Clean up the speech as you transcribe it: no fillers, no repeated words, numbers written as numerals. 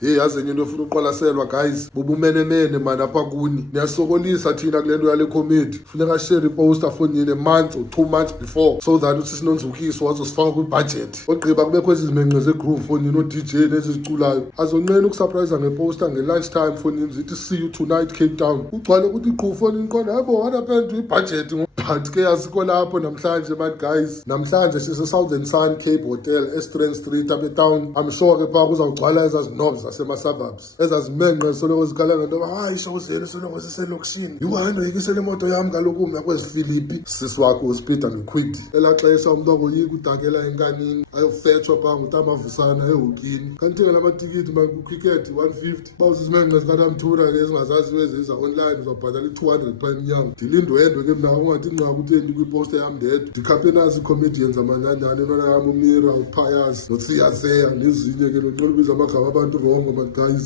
Hey, yazi enye into ofuna uqwalaselwa guys, bubumenemene man apha kuni. Niyasokolisa thina kule nto yale comedy. Funeka share iposter fonini a month or 2 months before so that uthi sinonzukiso wazosifaka kwibudget. Ogqiba kubekho ezi zimenqe zegroove fonini o-DJ neziziculayo. Azonqena ukusurprise ngeposter nge-lunch time fonini zithi see you tonight Cape Town. Ugcwale ukuthi iqhufu fonini qona yebo what happened to ibudget but ke asikho lapho namhlanje man guys. Namhlanje sise-Southern Sun Cape Hotel Estrand Street apha etown. I'm sure ke phaa kuzawugcwala ezazinobs zasema-suburbs ezazimenqe soloko zikhala ngento yoba hayi show zenu soloko ziselokishini. Yihamba yikisele imoto yam kaloku umya kwezifilipi sisi wakho uSpeeder noQuick. Elaa xesha umntu akoyiki udakela eNkanini ayofetshwa phaa nguTaMavusana ehokini. Kanti ke la matikiti man kwicricket 150 uba uzizimenqe zikaNamthura ke ezingazaziyo eziza online uzawubhatala i-200 inyanga. Ndilindwendwe ke mna ungathi nqa kutheni kwiposter yam ndedwa. Ndikhaphe nazi ii-comedians amanyanyane intwana yam uMira uPayas noThiatheya nezinye ke nonqola ubiza amagama abantu rongo man guys.